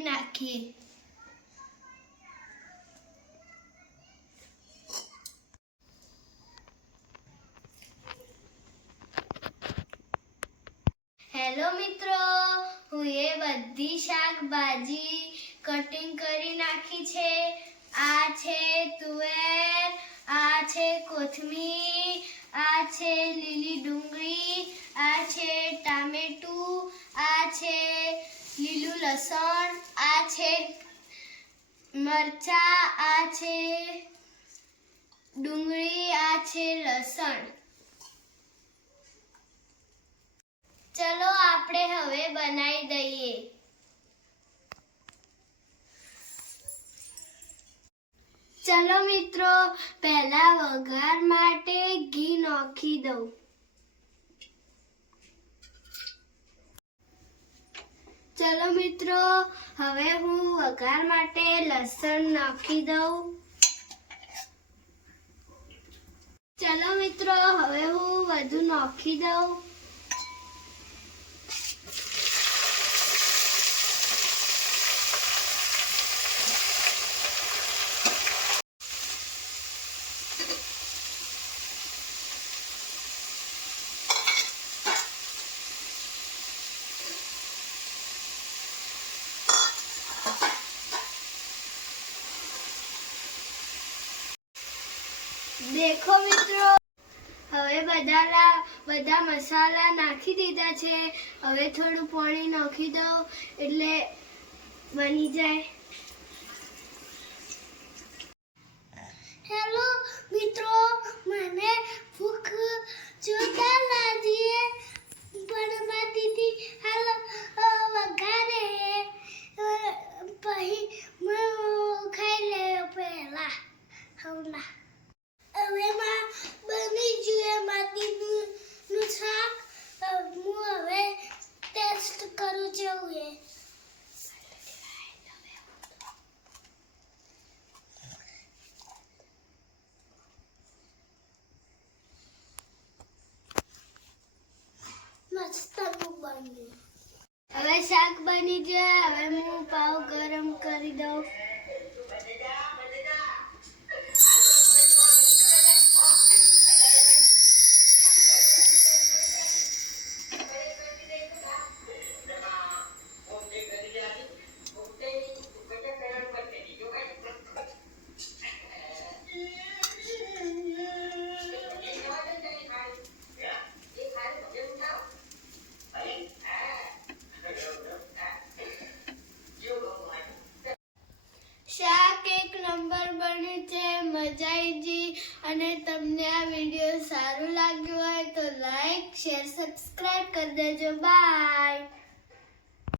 કરી નાખીએ. હેલો મિત્રો, હું એ બધી શાકભાજી કટિંગ કરી નાખી છે. આ છે તુવેર, આ છે કોથમીર, આ છે લીલી ડુંગળી, આ છે ટામેટું, આ છે લીલું લસણ, આ છે મરચાં, આ છે ડુંગળી, આ છે લસણ. ચલો આપણે હવે બનાવી દઈએ. ચલો મિત્રો, પહેલા વઘાર માટે ઘી નાખી દઉં. ચલો મિત્રો, હવે હું વઘાર માટે લસણ નાખી દઉં. ચલો મિત્રો, હવે હું બધું નાખી દઉં. દેખો મિત્રો, હવે બધા મસાલા નાખી દીધા છે. હવે થોડું પાણી નાખી દઉં એટલે બની જાય. હેલો મિત્રો, મને ભૂખ જોરદાર લાગી પણ મારી દીદી હાલ વઘારે પછી ખાઈ લે પહેલા હવના. હવે બની ગયું માટીનું શાક. હું હવે ટેસ્ટ કરું છું. મસ્ત બન્યું. હવે શાક બની જાય. હવે હું પાવ ગરમ કરી દઉં. શાક એક નંબર બન્યું છે. મજા આવી ગઈ. અને તમને આ વિડીયો સારું લાગ્યું હોય તો લાઈક, શેર, સબસ્ક્રાઇબ કરી દેજો. બાય.